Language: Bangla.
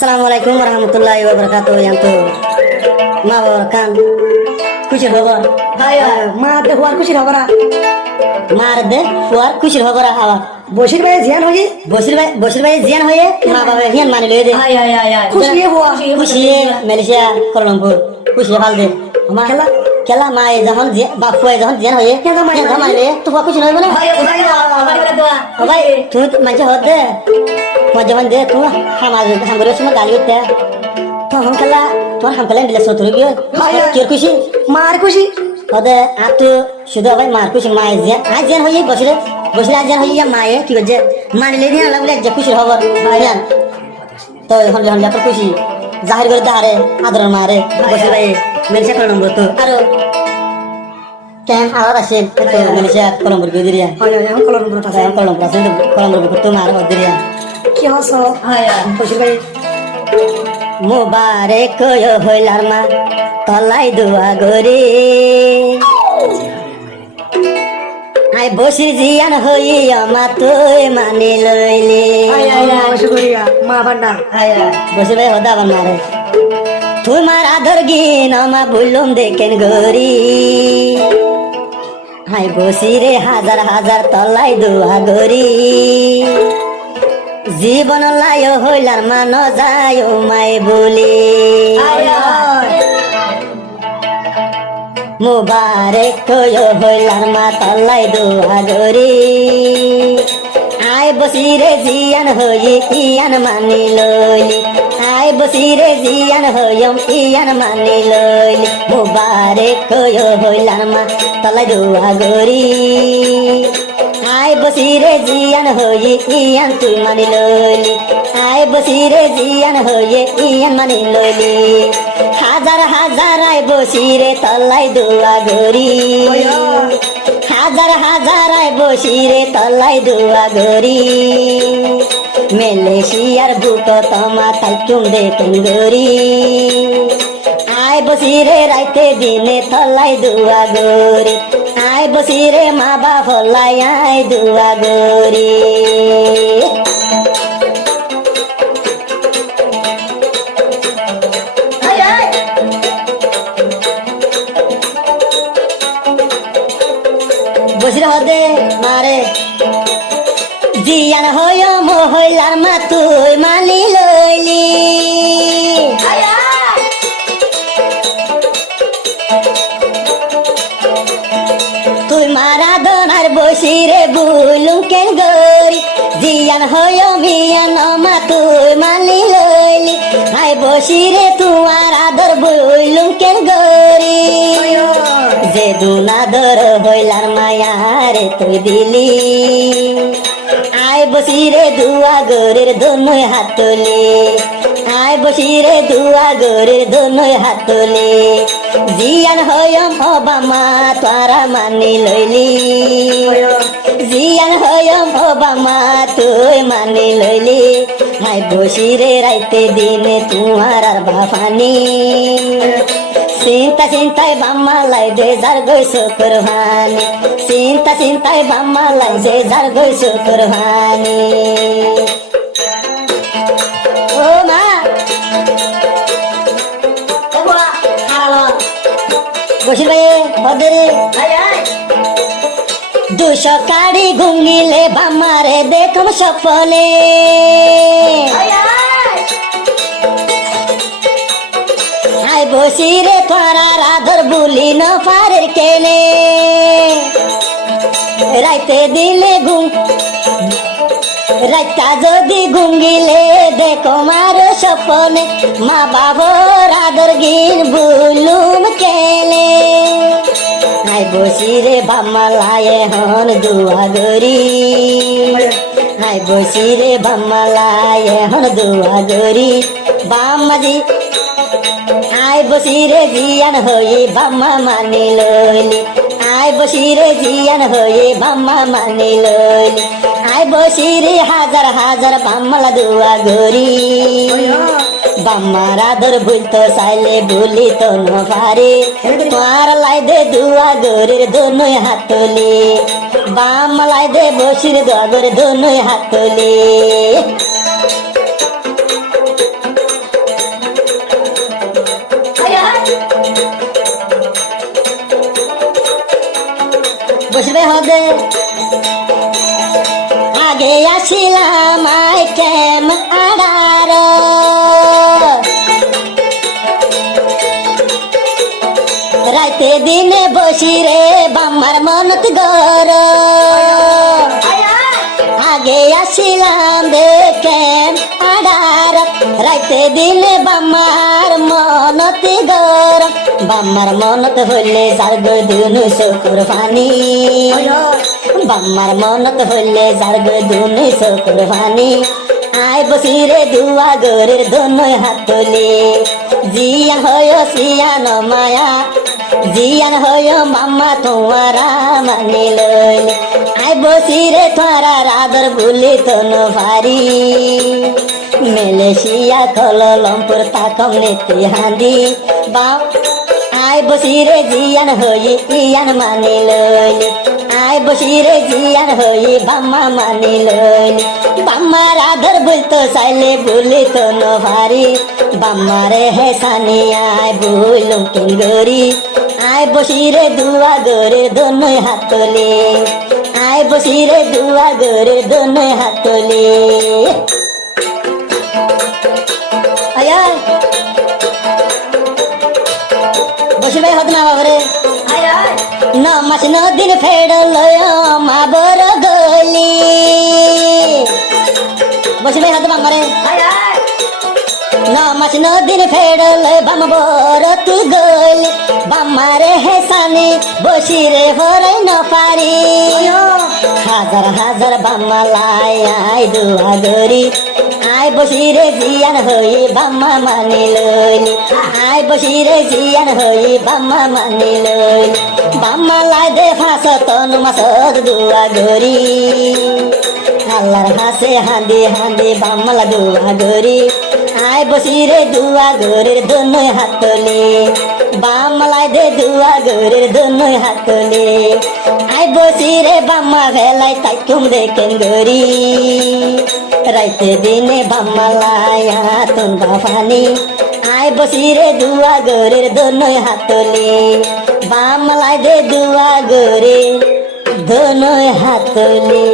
Assalamualaikum warahmatullahi wabarakatuh. Yang tuh mawar kan kucing khobor. Haya, ma de huar kushir hobara. মার দে ফুয়ার খুশির খবর আওয়া বসির ভাই জিয়ান হই। বসির ভাই জিয়ান হয়ে মা বাবা হিয়ান মানি লয়ে দে খুশি হওয়া। খুশি মালয়েশিয়া কোলালামপুর খুশি ভাল দে মা খেলা খেলা মা যখন বাপু যখন জিয়ান হয়ে কেন মানি লয়ে তো খুশি নয় বলে ভাই তুই মাঝে হতে যখন দে তুই হামরে সময় গালি উঠতে তো हम খেলা তোর হাম খেলা দিলে সতুর গিয়ে কি খুশি মার খুশি হদে আতো শুধু ভাই মার খুশি মায়ে জিয়ান আজ জিয়ান হয়ে বসলে আজ জিয়ান হইয়া মায়ে কি করছে মানিলে দিয়ে লাগলে যে খুশির খবর ভাইয়ান তো এখন যখন যত খুশি জাহির করে দাঁড়ে আদর মারে বসে ভাই মেনসা করে নম্বর তো আরো কেন আলাদা আছে তো মেনসা কলম্বর গিয়ে দিরিয়া হয় এখন কলম্বর আছে কলম্বর আছে কলম্বর তো মার দিরিয়া কি হস হায়া বসির ভাই মুবারক হইলার মা তলাই দোয়া গরে আই বসির জিয়ান হইয়া মা তুই মানি লইলে শুকরিয়া মা ভান্ডার বসির ভাই হদা বানারে তোমার আদর গিন আমা বললুম দেখেন গরি হাই বসিরে হাজার হাজার তলাই দোয়া গরি জীবন লায় হইলার মান যায় মাই বলে মুবারক হইলার মা তলাই দোয়া গরি আয় বসিরে জিয়ান হই ইয়ান মানি লইলি আয় বসিরে জিয়ান হইম ইয়ান মানি লইলি মুবারক হইলার মা তলাই দোয়া গরি আয় বসিরে জিয়ান হই ইয়ান তুই মানি লইলি আয় বসিরে জিয়ান হই ইয়ান মানি লইলি হাজার হাজার আয় বসিরে তলাই দোয়া গরি হাজার হাজার আয় বসিরে তলাই দোয়া গরি মালয়েশিয়ার বুক তোমা থাইকুম দেখেন গরি আয় বসিরে রাইতে দিনে তলাই দোয়া গরি আয় বসিরে মা বাপ হলাই আয় দোয়া গরি বসিরে হদে মারে জিয়ান হইয় মহিলার মা তুই মানি লইলি তুই মারা দনার বসিরে বুলুম কেন গরি জিয়ান হইয় মিয়ান মা তুই মানি লইলি হাই বসিরে তোমার আদর বুলুম কেন গরি যে দুনাদর হইলার মায়ারে তুই দিলি আয় বসিরে দুয়া গরের দোনই হাত তোলে আয় বসিরে দুয়া গরের দোনই হাত তোলে জিয়ান হয়ম ওবামা তোরা মানি লইলি জিয়ান হয়ম ওবামা তুই মানি লইলি আয় বসিরে রাইতে দিনে তোমার আর বাফানি চিন্তা চিন্তায় বাম্মা লাই দে যার গৈছ করহানি চিন্তা চিন্তায় বাম্মা লাই দে যার গৈছ করহানি ও মা বসির ভাই হদরে 200 কাড়ি ঘুঙ্গিলে বাম্মারে দেখম সপনে আই বসিরে তোরা রাধর বুলি ন পারের কেনে রাইতে দিলে রাইতা যদি ঘুঙ্গিলে দেখো মার সপনে মা বাবর আদর গিন বুলুম কেলে আই বসিরে বাম্মালায় হন দুয়া গরি আই বসিরে বাম্মালায় হন দুয়া গরি বাম্মাজি আয় বসিরে জিয়ান হয়ে বাম্মা মানি লইলি আয় বসিরে জিয়ান হয়ে বাম্মা মানি লইলি আয় বসিরে হাজার হাজার বাম্মালা দুয়া গরি বাম্মার আদর ভুলতো চাইলে ভুলি তো নারে তোমার লাই দে দুয়া গরির দোনই হাত তোলে বাম্মা লাই দে বসিরে দুয়া গরির দোনই হাত তোলে বসবে হবে আগে আসিলাম আই কেম আড়ার রাইতে দিনে বসি রে বাম্মার মনত গর আগে আসিলাম দেখেন আড়ার রাইতে দিনে বাম্মার মনত গর বাম্মার মনত হইলে যার গো দুনু চকুর পানি বাম্মার মনত হইলে যার গো দুনু চকুর পানি আয় বসি রে দুয়া গরের দোনই হাত তুলি জিয়ান হয় সিয়ান মায়া জিয়ান হয় মাম্মা তোমারা মানি লইলে আয় বসি রে তোরা রাদর ভুলি তো ভারি মেলেশিয়া কলমপুর তাকম নীতি হাঁদি বা আয় বসি রে জিয়ান হই ইয়ান মানি লইলে আয় বসি রে জিয়ান হই বাম্মা মানি লইলে বাম্মা রাধর বলতো চাইলে ভুলি তো ভারি বাম্মা রে হে সানি আয় ভুলুম কিঙ্গরি আয় বসি রে দুয়া গরে দোনই হাত তোলে আয় বসি রে দুয়া গরে দোনই হাত তোলে আয় বসবে হত না বাবরে ন মাস দিন ফেড় লয় মা বড় গলি বসবে হত বামারে ন মাস দিন ফেড় লয় বাম বড় তু গলি বামারে হেসানি বসি রে হরাই ন পারি হাজার হাজার বাম্মা লাই আই দুয়া গরি আয় বসি রে জিয়ান হই বাম্মা মানি লইলি আয় বসি রে জিয়ান হই বাম্মা মানি লইলি বাম্মা লাই দে ফাঁস তনু মাসদ দুয়া গরি আল্লাহর হাসে হাঁদি হাঁদি বাম্মালা দুয়া গরি আয় বসি রে দুয়া গরির দোনই হাত তোলে বাম্মালাই দে দুয়া গরির দোনই হাত তোলে আয় বসি রে বাম্মা ভেলাই তাইকুম দেখেন গরি রাইতে দিনে বাম্মালাই হাতুন বাফানি আয় বসি রে দুয়া গরির দোনই হাত তোলে বাম্মালাই দে দুয়া গরির দোনই হাত তোলে